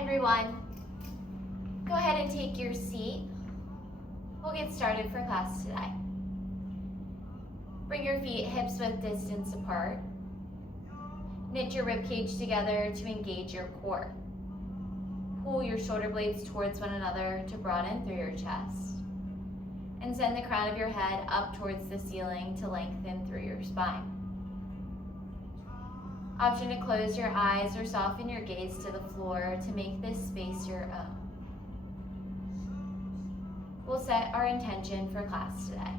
everyone. Go ahead and take your seat. We'll get started for class today. Bring your feet hips-width distance apart. Knit your rib cage together to engage your core. Pull your shoulder blades towards one another to broaden through your chest. And send the crown of your head up towards the ceiling to lengthen through your spine. Option to close your eyes or soften your gaze to the floor to make this space your own. We'll set our intention for class today.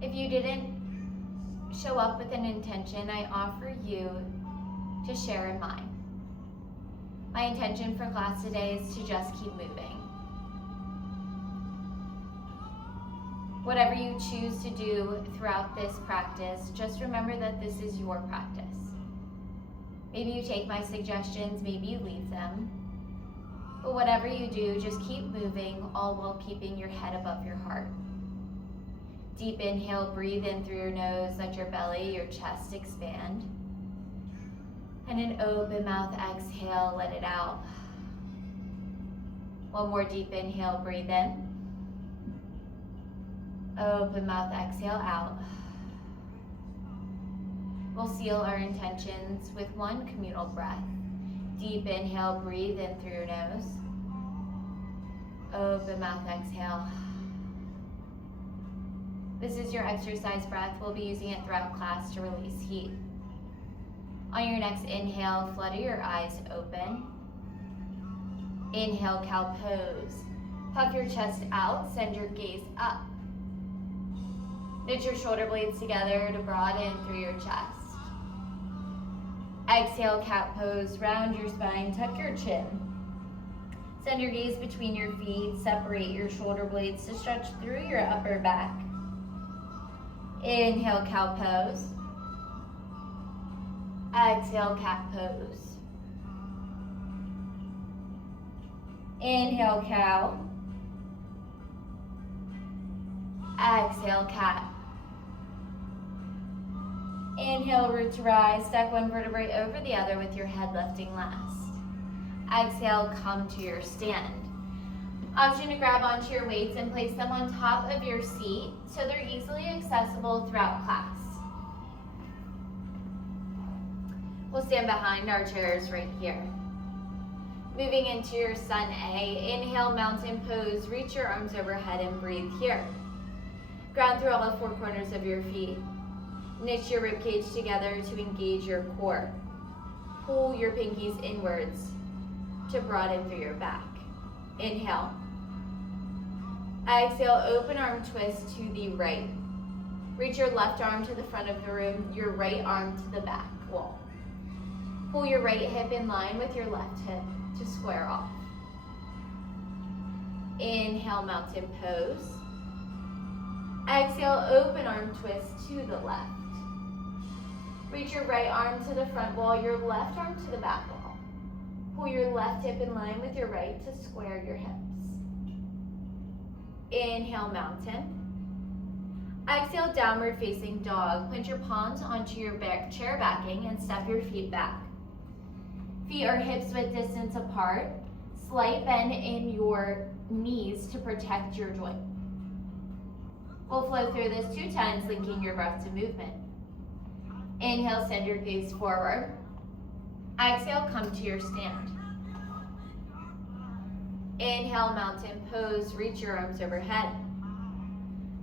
If you didn't show up with an intention, I offer you to share in mine. My intention for class today is to just keep moving. Whatever you choose to do throughout this practice, just remember that this is your practice. Maybe you take my suggestions, maybe you leave them. But whatever you do, just keep moving, all while keeping your head above your heart. Deep inhale, breathe in through your nose, let your belly, your chest expand. And an open mouth exhale, let it out. One more deep inhale, breathe in. Open mouth, exhale out. We'll seal our intentions with one communal breath. Deep inhale, breathe in through your nose. Open mouth, exhale. This is your exercise breath. We'll be using it throughout class to release heat. On your next inhale, flutter your eyes open. Inhale, cow pose. Puff your chest out, send your gaze up. Knit your shoulder blades together to broaden through your chest. Exhale, cat pose, round your spine, tuck your chin. Send your gaze between your feet, separate your shoulder blades to stretch through your upper back. Inhale, cow pose. Exhale, cat pose. Inhale, cow. Exhale, cat. Inhale, root to rise. Stack one vertebrae over the other with your head lifting last. Exhale, come to your stand. Option to grab onto your weights and place them on top of your seat so they're easily accessible throughout class. We'll stand behind our chairs right here. Moving into your Sun A, inhale, mountain pose, reach your arms overhead and breathe here. Ground through all 4 corners of your feet. Knit your ribcage together to engage your core. Pull your pinkies inwards to broaden through your back. Inhale. Exhale, open arm twist to the right. Reach your left arm to the front of the room, your right arm to the back wall. Pull your right hip in line with your left hip to square off. Inhale, mountain pose. Exhale, open arm twist to the left. Reach your right arm to the front wall, your left arm to the back wall. Pull your left hip in line with your right to square your hips. Inhale, mountain. Exhale, downward facing dog. Put your palms onto your chair backing and step your feet back. Feet are hips width distance apart. Slight bend in your knees to protect your joint. We'll flow through this 2 times, linking your breath to movement. Inhale, send your gaze forward. Exhale, come to your stand. Inhale, mountain pose, reach your arms overhead.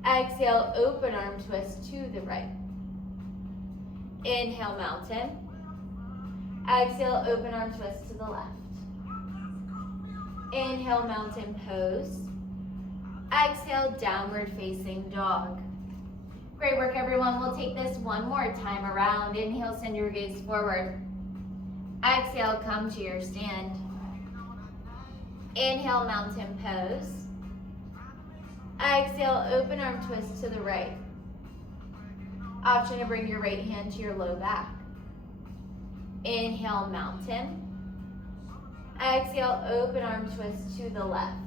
Exhale, open arm twist to the right. Inhale, mountain. Exhale, open arm twist to the left. Inhale, mountain pose. Exhale, downward facing dog. Great work, everyone. We'll take this one more time around. Inhale, send your gaze forward. Exhale, come to your stand. Inhale, mountain pose. Exhale, open arm twist to the right. Option to bring your right hand to your low back. Inhale, mountain. Exhale, open arm twist to the left.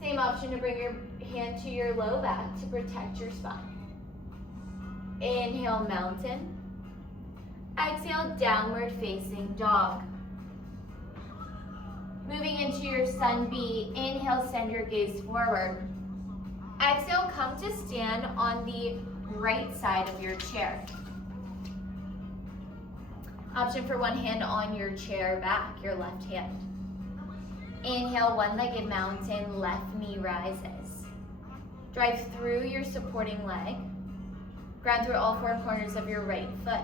Same option to bring your hand to your low back to protect your spine. Inhale, mountain. Exhale, downward facing dog. Moving into your sun B, inhale, send your gaze forward. Exhale, come to stand on the right side of your chair. Option for one hand on your chair back, your left hand. Inhale, one-legged mountain, left knee rises. Drive through your supporting leg. Ground through all four corners of your right foot.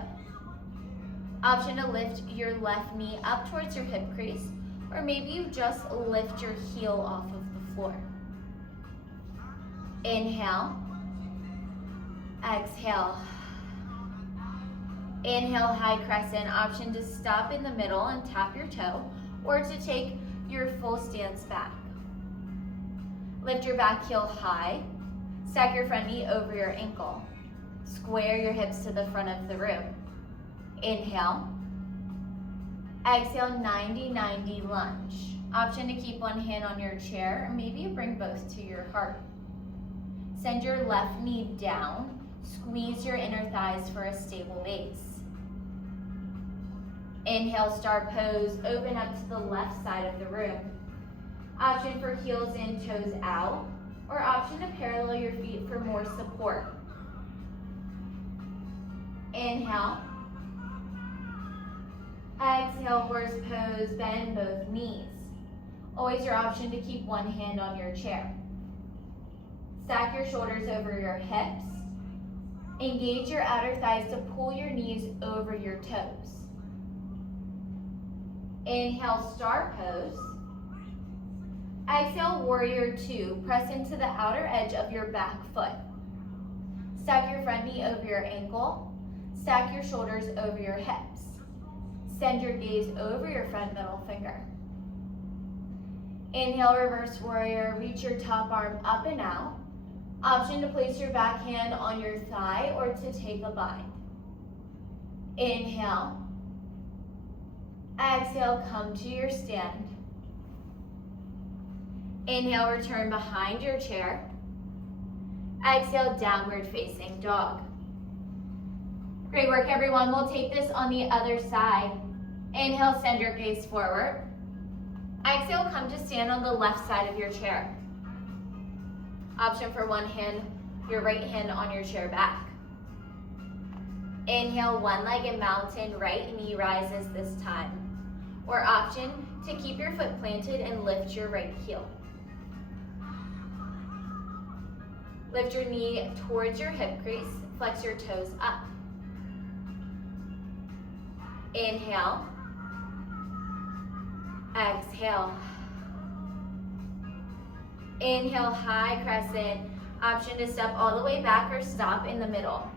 Option to lift your left knee up towards your hip crease, or maybe you just lift your heel off of the floor. Inhale. Exhale. Inhale, high crescent. Option to stop in the middle and tap your toe, or to take your full stance back. Lift your back heel high. Stack your front knee over your ankle. Square your hips to the front of the room. Inhale. Exhale, 90-90 lunge. Option to keep one hand on your chair, or maybe you bring both to your heart. Send your left knee down. Squeeze your inner thighs for a stable base. Inhale, star pose. Open up to the left side of the room. Option for heels in, toes out, or option to parallel your feet for more support. Inhale. Exhale, horse pose, bend both knees. Always your option to keep one hand on your chair. Stack your shoulders over your hips. Engage your outer thighs to pull your knees over your toes. Inhale, star pose. Exhale, warrior two. Press into the outer edge of your back foot. Stack your front knee over your ankle. Stack your shoulders over your hips. Send your gaze over your front middle finger. Inhale, reverse warrior. Reach your top arm up and out. Option to place your back hand on your thigh or to take a bind. Inhale. Exhale, come to your stand. Inhale, return behind your chair. Exhale, downward facing dog. Great work, everyone. We'll take this on the other side. Inhale, send your gaze forward. Exhale, come to stand on the left side of your chair. Option for one hand, your right hand on your chair back. Inhale, one-legged mountain, right knee rises this time. Or option to keep your foot planted and lift your right heel. Lift your knee towards your hip crease, flex your toes up. Inhale. Exhale. Inhale, high crescent. Option to step all the way back or stop in the middle.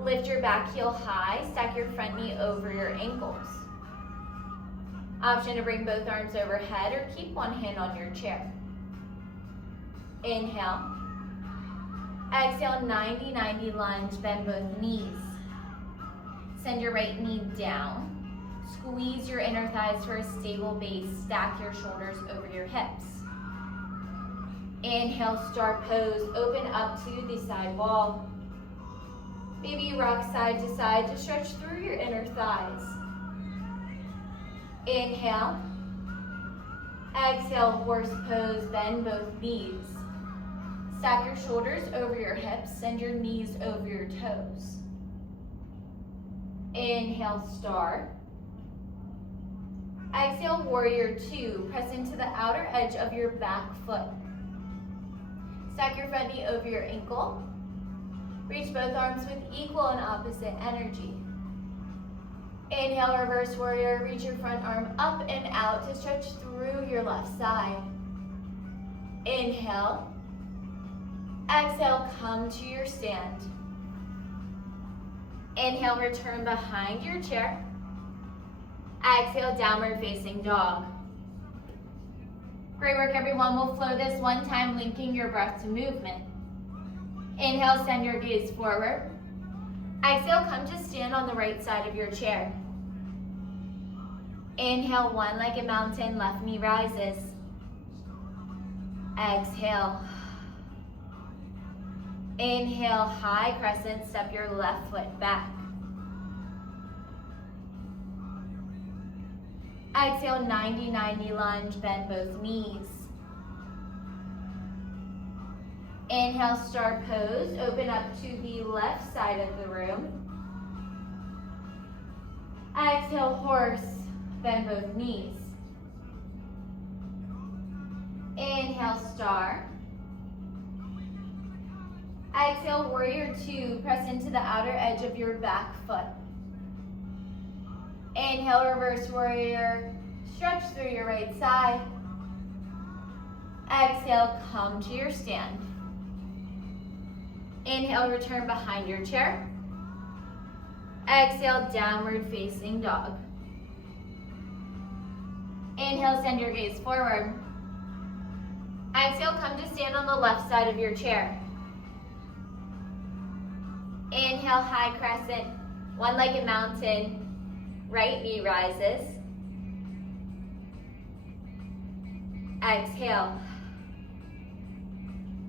Lift your back heel high, stack your front knee over your ankles. Option to bring both arms overhead or keep one hand on your chair. Inhale. Exhale, 90-90 lunge, bend both knees. Send your right knee down. Squeeze your inner thighs for a stable base. Stack your shoulders over your hips. Inhale, star pose. Open up to the side wall. Maybe you rock side to side to stretch through your inner thighs. Inhale. Exhale, horse pose. Bend both knees. Stack your shoulders over your hips. Send your knees over your toes. Inhale, star. Exhale, warrior two. Press into the outer edge of your back foot. Stack your front knee over your ankle. Reach both arms with equal and opposite energy. Inhale, reverse warrior. Reach your front arm up and out to stretch through your left side. Inhale. Exhale, come to your stand. Inhale, return behind your chair. Exhale, downward facing dog. Great work, everyone. We'll flow this one time, linking your breath to movement. Inhale, send your gaze forward. Exhale, come to stand on the right side of your chair. Inhale, one-legged mountain, left knee rises. Exhale. Inhale, high crescent, step your left foot back. Exhale, 90-90 lunge, bend both knees. Inhale, star pose, open up to the left side of the room. Exhale, horse, bend both knees. Inhale, star. Exhale, warrior two, press into the outer edge of your back foot. Inhale, reverse warrior, stretch through your right side. Exhale, come to your stand. Inhale, return behind your chair. Exhale, downward facing dog. Inhale, send your gaze forward. Exhale, come to stand on the left side of your chair. Inhale, high crescent, one-legged mountain, right knee rises. Exhale.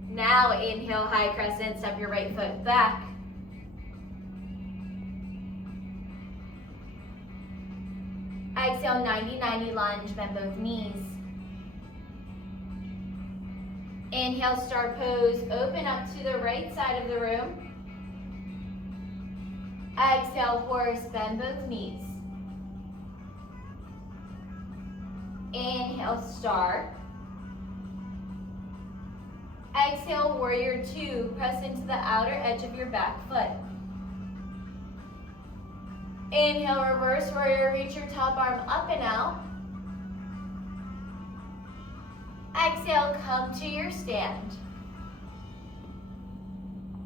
Now inhale, high crescent, step your right foot back. Exhale, 90-90 lunge, bend both knees. Inhale, star pose, open up to the right side of the room. Exhale, horse, bend both knees. Inhale, star. Exhale, warrior two, press into the outer edge of your back foot. Inhale, reverse warrior, reach your top arm up and out. Exhale, come to your stand.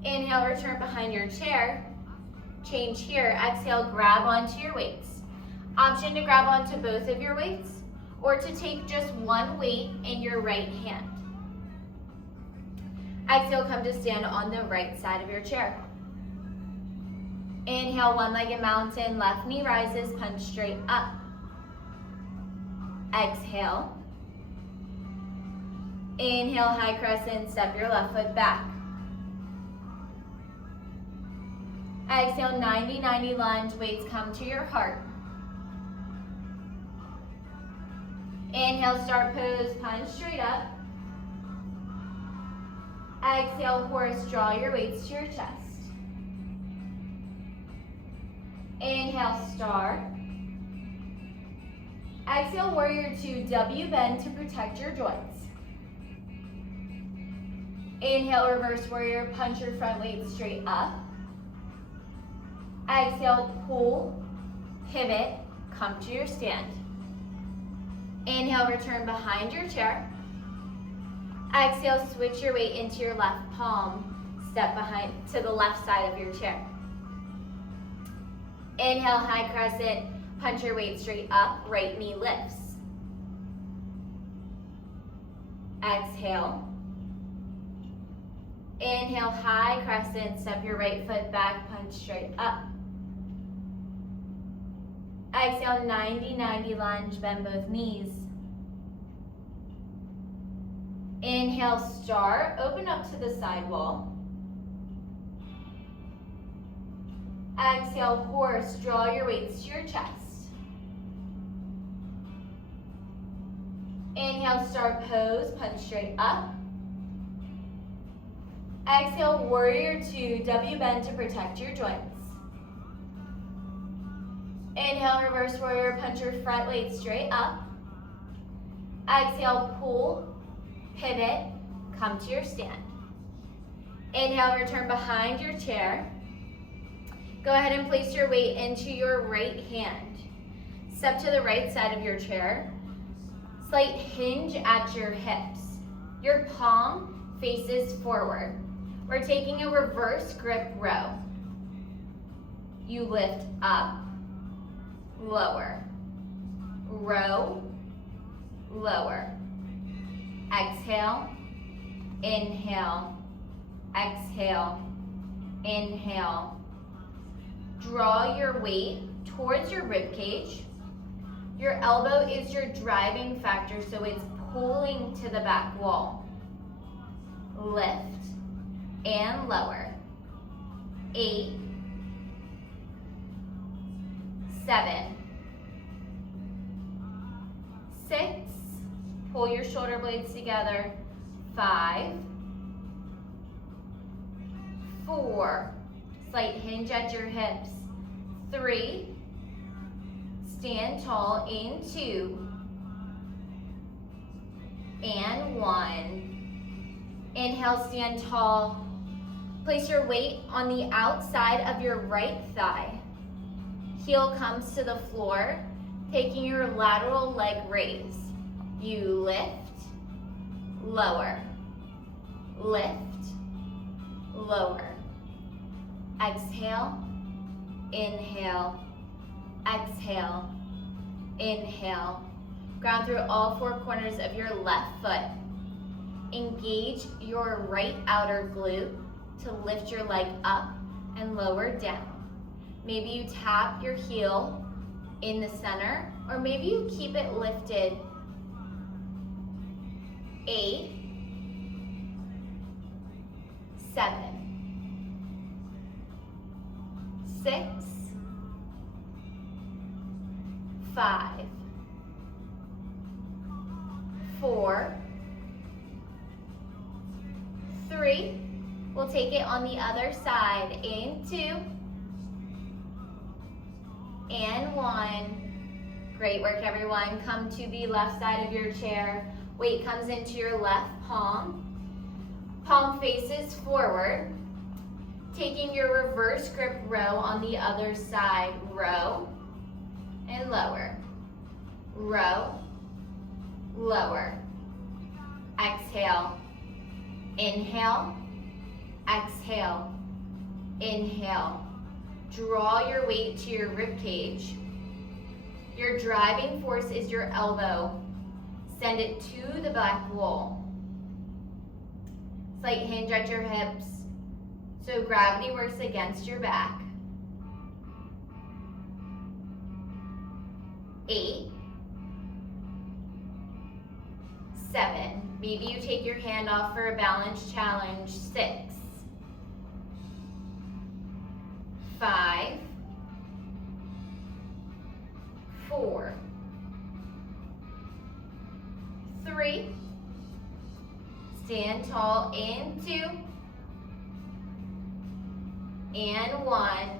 Inhale, return behind your chair. Change here. Exhale, grab onto your weights. Option to grab onto both of your weights or to take just one weight in your right hand. Exhale, come to stand on the right side of your chair. Inhale, one-legged mountain, left knee rises, punch straight up. Exhale. Inhale, high crescent, step your left foot back. Exhale, 90-90 lunge, weights come to your heart. Inhale, start pose, punch straight up. Exhale, horse, draw your weights to your chest. Inhale, star. Exhale, warrior two, W bend to protect your joints. Inhale, reverse warrior, punch your front weight straight up. Exhale, pull, pivot, come to your stand. Inhale, return behind your chair. Exhale, switch your weight into your left palm. Step behind to the left side of your chair. Inhale, high crescent, punch your weight straight up, right knee lifts. Exhale. Inhale, high crescent, step your right foot back, punch straight up. Exhale, 90-90 lunge, bend both knees. Inhale, star, open up to the side wall. Exhale, horse, draw your weights to your chest. Inhale, star pose, punch straight up. Exhale, warrior two, W bend to protect your joints. Inhale, reverse warrior, punch your front leg straight up. Exhale, pull, pivot, come to your stand. Inhale, return behind your chair. Go ahead and place your weight into your right hand. Step to the right side of your chair. Slight hinge at your hips. Your palm faces forward. We're taking a reverse grip row. You lift up, lower, row, lower. Exhale, inhale, exhale, inhale. Draw your weight towards your rib cage. Your elbow is your driving factor, so it's pulling to the back wall. Lift and lower. 8, 7, 6. Pull your shoulder blades together. 5. 4. Slight hinge at your hips. 3. Stand tall in 2. And 1. Inhale, stand tall. Place your weight on the outside of your right thigh. Heel comes to the floor, taking your lateral leg raise. You lift, lower, lift, lower. Exhale, inhale, exhale, inhale. Ground through all 4 corners of your left foot. Engage your right outer glute to lift your leg up and lower down. Maybe you tap your heel in the center, or maybe you keep it lifted. 8, 7, 6, 5, 4, 3. We'll take it on the other side. In 2, and 1. Great work, everyone. Come to the left side of your chair. Weight comes into your left palm. Palm faces forward. Taking your reverse grip row on the other side. Row and lower. Row, lower. Exhale. Inhale. Exhale. Inhale. Draw your weight to your rib cage. Your driving force is your elbow. Send it to the back wall. Slight hinge at your hips, so gravity works against your back. 8, 7. Maybe you take your hand off for a balance challenge. 6, 5, 4, 3. Stand tall in 2, and 1.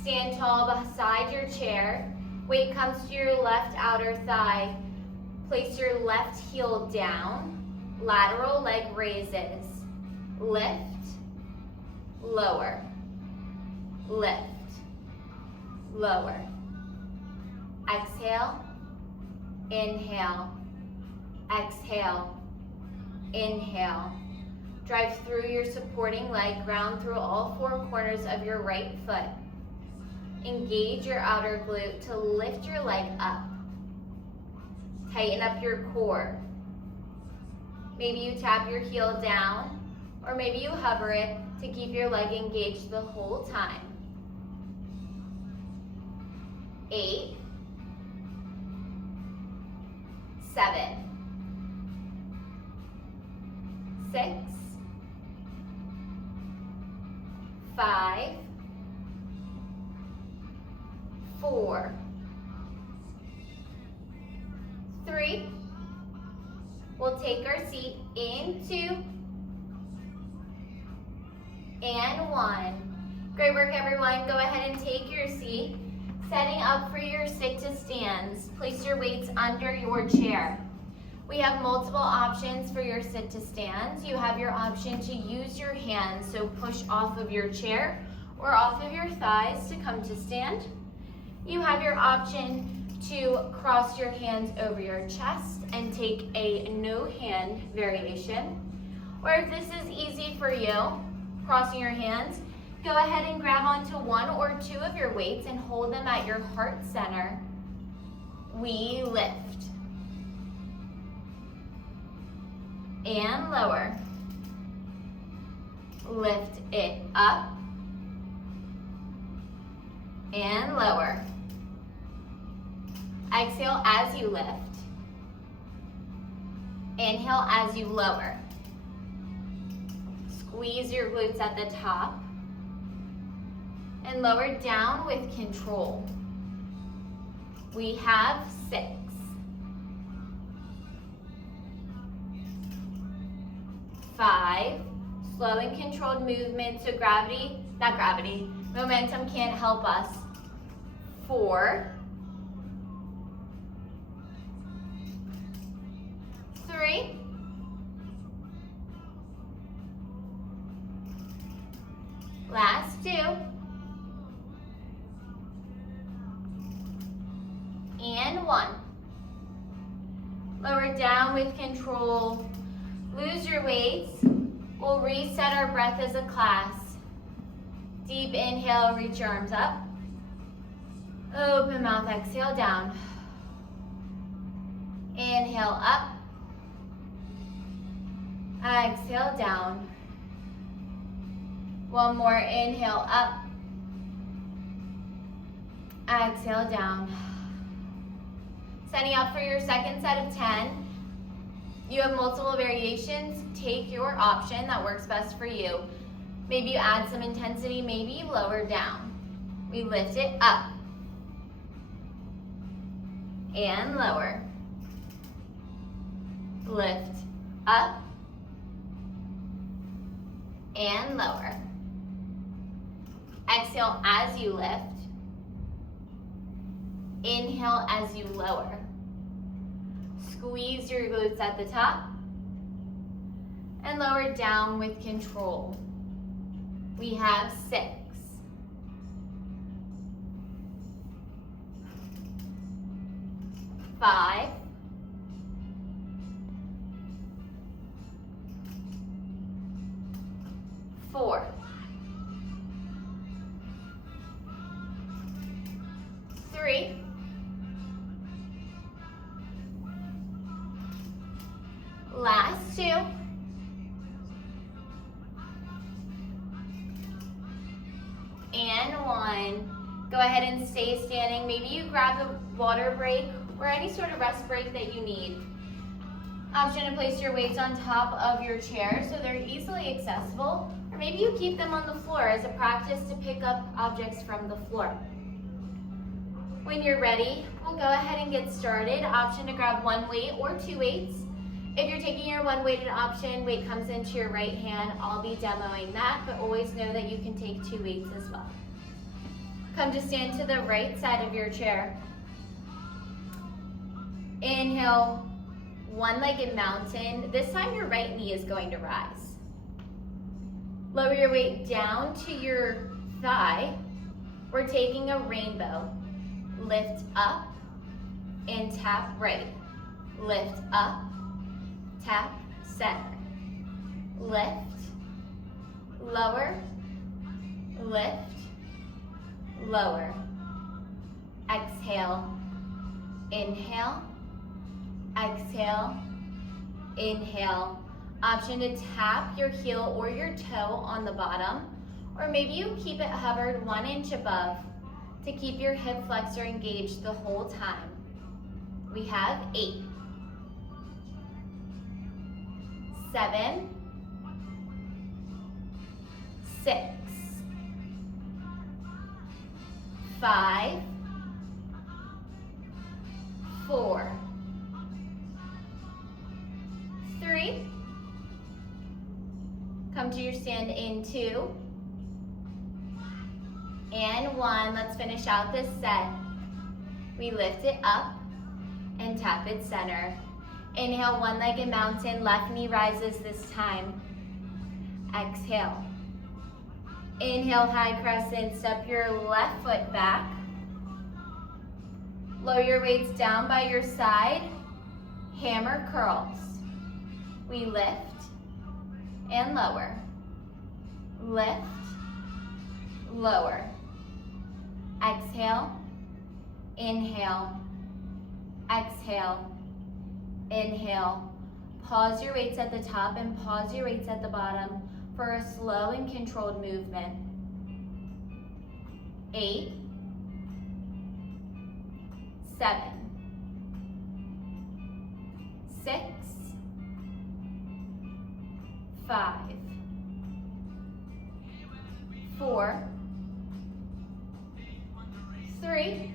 Stand tall beside your chair. Weight comes to your left outer thigh. Place your left heel down. Lateral leg raises. Lift, lower, lift, lower. Exhale, inhale, exhale, inhale. Drive through your supporting leg, ground through all 4 corners of your right foot. Engage your outer glute to lift your leg up. Tighten up your core. Maybe you tap your heel down, or maybe you hover it to keep your leg engaged the whole time. 8, 7, 6, 5, 4, 3. We'll take our seat in 2, and 1. Great work, everyone. Go ahead and take your seat. Setting up for your sit to stands. Place your weights under your chair. We have multiple options for your sit to stands. You have your option to use your hands, so push off of your chair or off of your thighs to come to stand. You have your option to cross your hands over your chest and take a no hand variation. Or if this is easy for you, crossing your hands, go ahead and grab onto 1 or 2 of your weights and hold them at your heart center. We lift. And lower. Lift it up. And lower. Exhale as you lift. Inhale as you lower. Squeeze your glutes at the top. And lower down with control. We have 6, 5, slow and controlled movement, so momentum can't help us. 4, 3, 2, and 1. Lower down with control. Lose your weights. We'll reset our breath as a class. Deep inhale, reach your arms up. Open mouth, exhale down. Inhale up. Exhale down. One more, inhale up. Exhale down. Setting up for your second set of 10. You have multiple variations. Take your option that works best for you. Maybe you add some intensity, maybe you lower down. We lift it up and lower. Lift up and lower. Exhale as you lift. Inhale as you lower. Squeeze your glutes at the top and lower down with control. We have 6. 5. 4. 3. 2. And 1. Go ahead and stay standing. Maybe you grab a water break or any sort of rest break that you need. Option to place your weights on top of your chair so they're easily accessible, or maybe you keep them on the floor as a practice to pick up objects from the floor. When you're ready, we'll go ahead and get started. Option to grab 1 weight or 2 weights. If you're taking your 1 weighted option, weight comes into your right hand. I'll be demoing that, but always know that you can take 2 weights as well. Come to stand to the right side of your chair. Inhale, 1-legged mountain. This time your right knee is going to rise. Lower your weight down to your thigh. We're taking a rainbow. Lift up and tap right. Lift up, tap center. Lift, lower, lift, lower. Exhale, inhale, exhale, inhale. Option to tap your heel or your toe on the bottom, or maybe you keep it hovered 1 inch above to keep your hip flexor engaged the whole time. We have 8, 7, 6, 5, 4, 3, come to your stand in 2, and 1. Let's finish out this set. We lift it up and tap it center. Inhale, 1-legged mountain, left knee rises this time. Exhale. Inhale, high crescent, step your left foot back. Lower your weights down by your side. Hammer curls. We lift and lower. Lift, lower. Exhale, inhale, exhale, inhale. Pause your weights at the top and pause your weights at the bottom for a slow and controlled movement. 8, 7, 6, 5, 4, 3,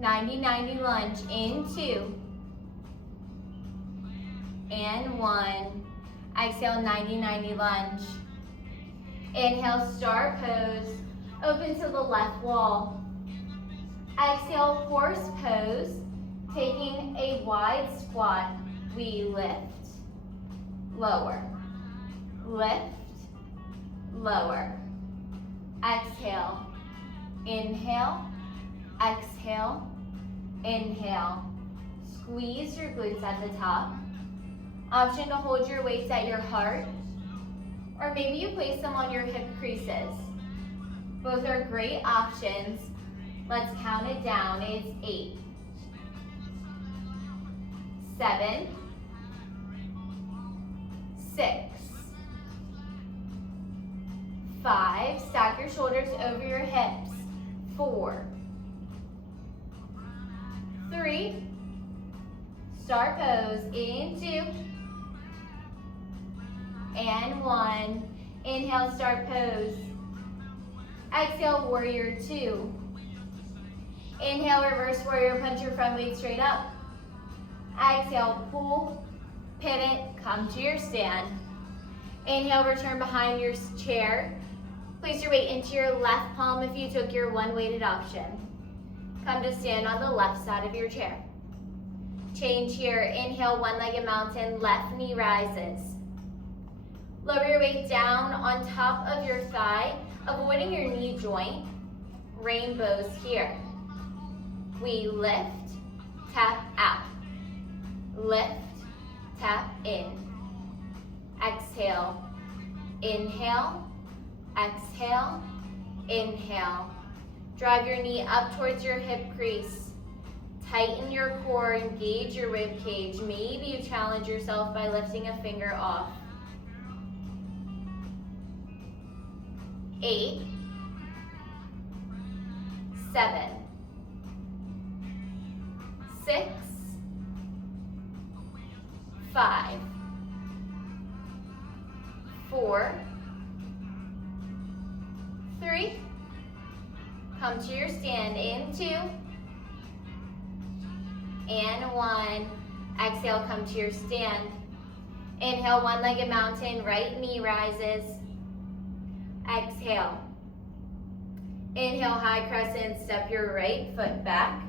90-90 lunge in 2, and 1. Exhale, 90-90 lunge. Inhale, star pose. Open to the left wall. Exhale, horse pose. Taking a wide squat, we lift, lower, lift, lower. Exhale, inhale, exhale, inhale. Squeeze your glutes at the top. Option to hold your weights at your heart, or maybe you place them on your hip creases. Both are great options. Let's count it down. It's 8, 7, 6, 5, stack your shoulders over your hips, 4, 3, star pose, in 2, and 1, inhale, star pose, exhale, warrior 2, inhale, reverse warrior, punch your front leg straight up, exhale, pull, pivot, come to your stand, inhale, return behind your chair, place your weight into your left palm if you took your one weighted option, come to stand on the left side of your chair, change here, inhale, one-legged mountain, left knee rises, lower your weight down on top of your thigh, avoiding your knee joint, rainbows here, we lift, tap out, lift, tap in, exhale, inhale, exhale, inhale, drive your knee up towards your hip crease, tighten your core, engage your rib cage, maybe you challenge yourself by lifting a finger off, 8, 7, 6, 5, 4, 3, come to your stand, in 2, and 1, exhale, come to your stand, inhale, one-legged mountain, right knee rises, exhale, inhale, high crescent, step your right foot back,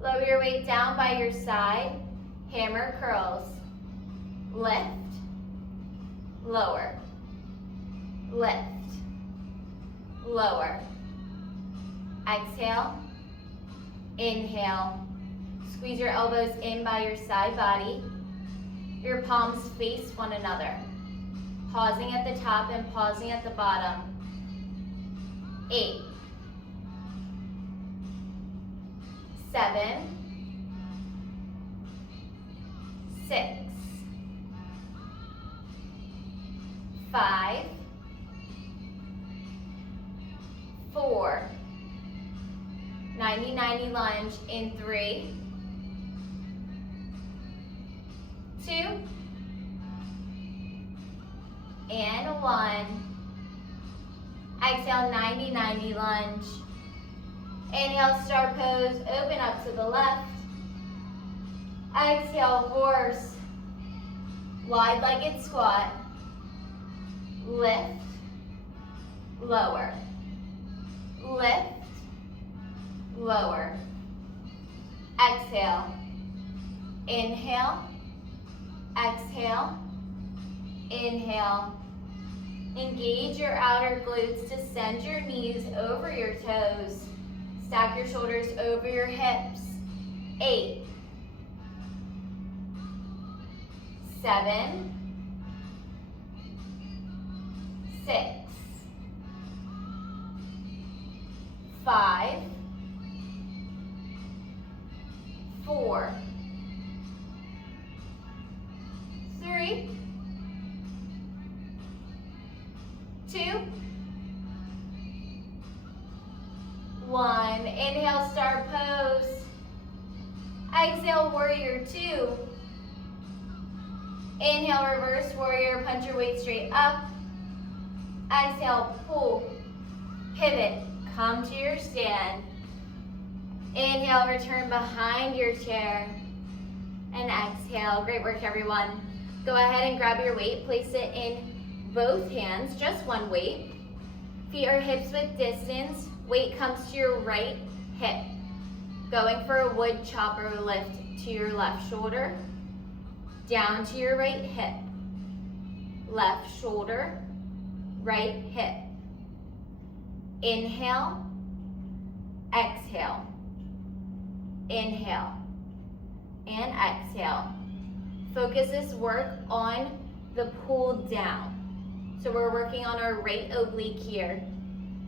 lower your weight down by your side, hammer curls, lift, lower, lift, lower, exhale, inhale, squeeze your elbows in by your side body, your palms face one another, pausing at the top and pausing at the bottom, 8, 7, 6, 5, 4, 90-90 lunge in 3, 2, and 1. Exhale, 90-90 lunge. Inhale, star pose, open up to the left. Exhale, horse, wide-legged squat. Lift, lower, lift, lower. Exhale, inhale, exhale, inhale. Engage your outer glutes to send your knees over your toes. Stack your shoulders over your hips. 8, 7, 6, 5, 4, 3, 2, 1. Inhale, star pose. Exhale, warrior 2. Inhale, reverse warrior, punch your weight straight up. Exhale, pull, pivot, come to your stand. Inhale, return behind your chair. And exhale. Great work, everyone. Go ahead and grab your weight, place it in both hands, just one weight. Feet are hips width distance, weight comes to your right hip. Going for a wood chopper lift to your left shoulder, down to your right hip. Left shoulder, right hip. Inhale, exhale. Inhale and exhale. Focus this work on the pull down. So we're working on our right oblique here,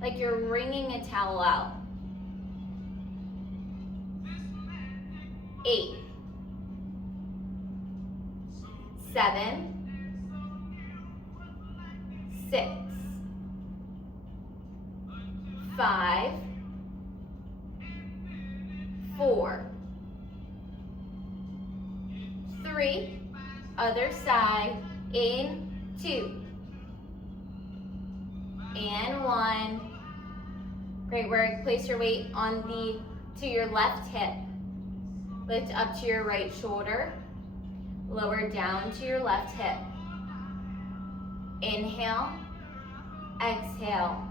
like you're wringing a towel out. 8, 7, 6, 5, 4, 3, other side, in 2, and 1. Great work. Place your weight on to your left hip. Lift up to your right shoulder. Lower down to your left hip. Inhale, exhale.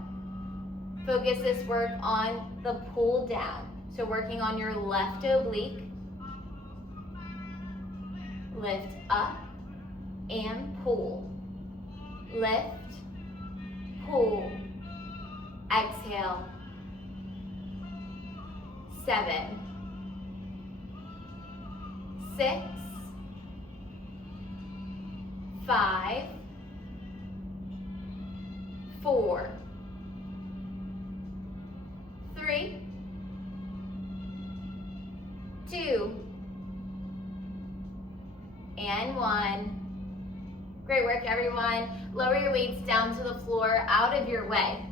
Focus this work on the pull down. So working on your left oblique. Lift up and pull. Lift, pull, exhale. 7, 6, 5, 4, 3, 2, and 1. Great work, everyone. Lower your weights down to the floor, out of your way.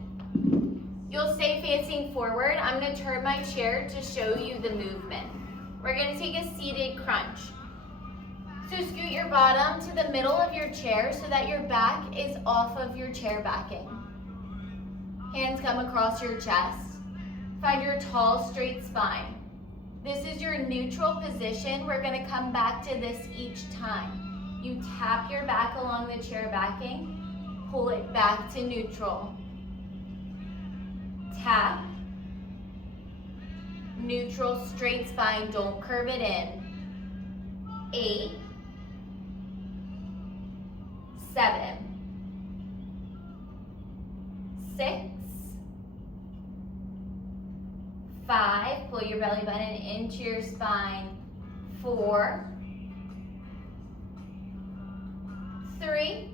You'll stay facing forward. I'm going to turn my chair to show you the movement. We're going to take a seated crunch. So scoot your bottom to the middle of your chair so that your back is off of your chair backing. Hands come across your chest. Find your tall, straight spine. This is your neutral position. We're going to come back to this each time. You tap your back along the chair backing, pull it back to neutral. Tap, neutral, straight spine, don't curve it in. 8, 7, 6, 5, pull your belly button into your spine. 4, 3,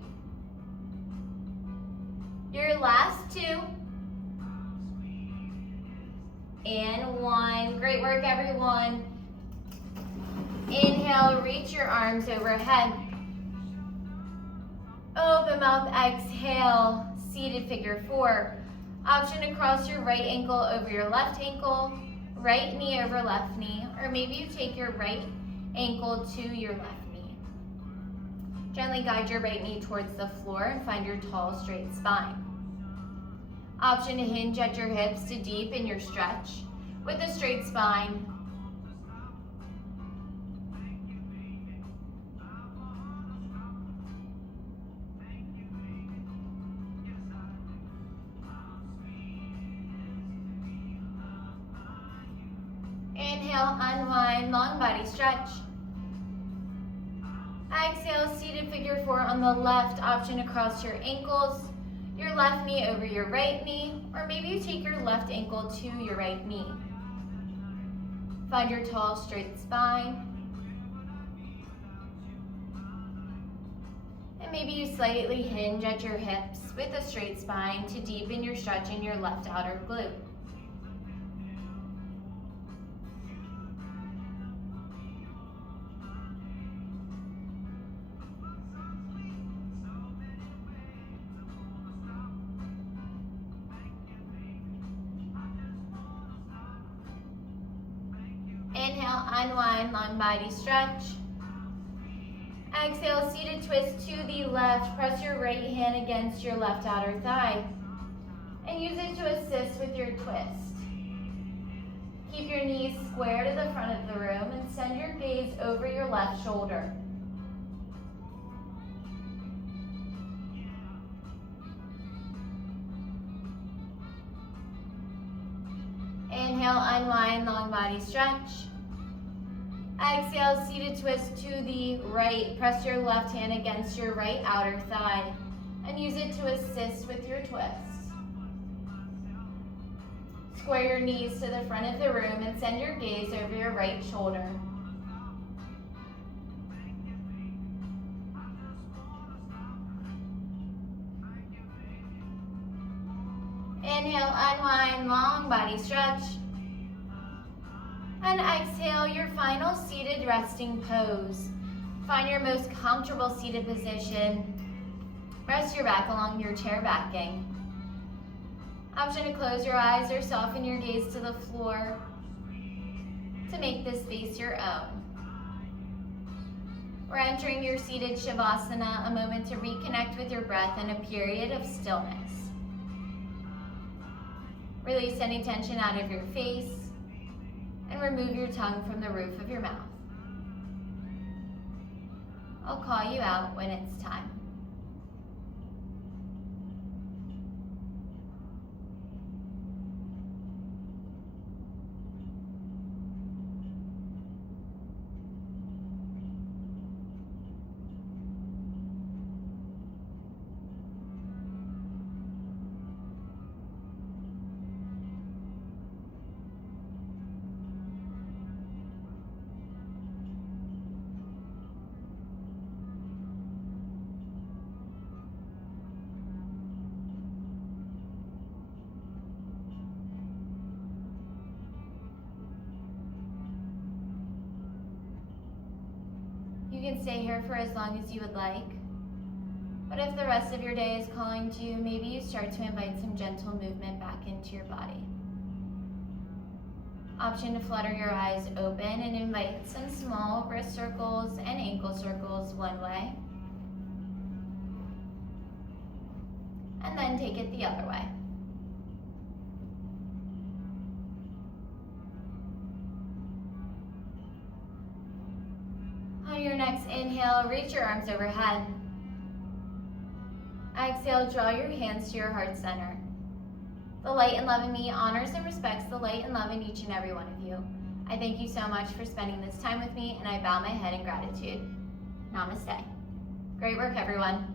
your last 2, and 1. Great work, everyone. Inhale, reach your arms overhead. Open mouth, exhale, seated figure 4. Option to cross your right ankle over your left ankle, right knee over left knee, or maybe you take your right ankle to your left knee. Gently guide your right knee towards the floor and find your tall, straight spine. Option to hinge at your hips to deepen your stretch with a straight spine. Inhale, unwind, long body stretch. Exhale, seated figure 4 on the left. Option to cross your ankles, your left knee over your right knee, or maybe you take your left ankle to your right knee. Find your tall, straight spine. And maybe you slightly hinge at your hips with a straight spine to deepen your stretch in your left outer glute. Inhale, unwind, long body stretch. Exhale, seated twist to the left. Press your right hand against your left outer thigh and use it to assist with your twist. Keep your knees square to the front of the room and send your gaze over your left shoulder. unwind, long body stretch. Exhale, seated twist to the right. Press your left hand against your right outer thigh and use it to assist with your twist. Square your knees to the front of the room and send your gaze over your right shoulder. Inhale, unwind, long body stretch. And exhale, your final seated resting pose. Find your most comfortable seated position. Rest your back along your chair backing. Option to close your eyes or soften your gaze to the floor to make this space your own. We're entering your seated Shavasana, a moment to reconnect with your breath in a period of stillness. Release any tension out of your face and remove your tongue from the roof of your mouth. I'll call you out when it's time. You can stay here for as long as you would like, but if the rest of your day is calling to you, maybe you start to invite some gentle movement back into your body. Option to flutter your eyes open and invite some small wrist circles and ankle circles one way, and then take it the other way. On your next inhale, reach your arms overhead. Exhale, draw your hands to your heart center. The light and love in me honors and respects the light and love in each and every one of you. I thank you so much for spending this time with me, and I bow my head in gratitude. Namaste. Great work, everyone.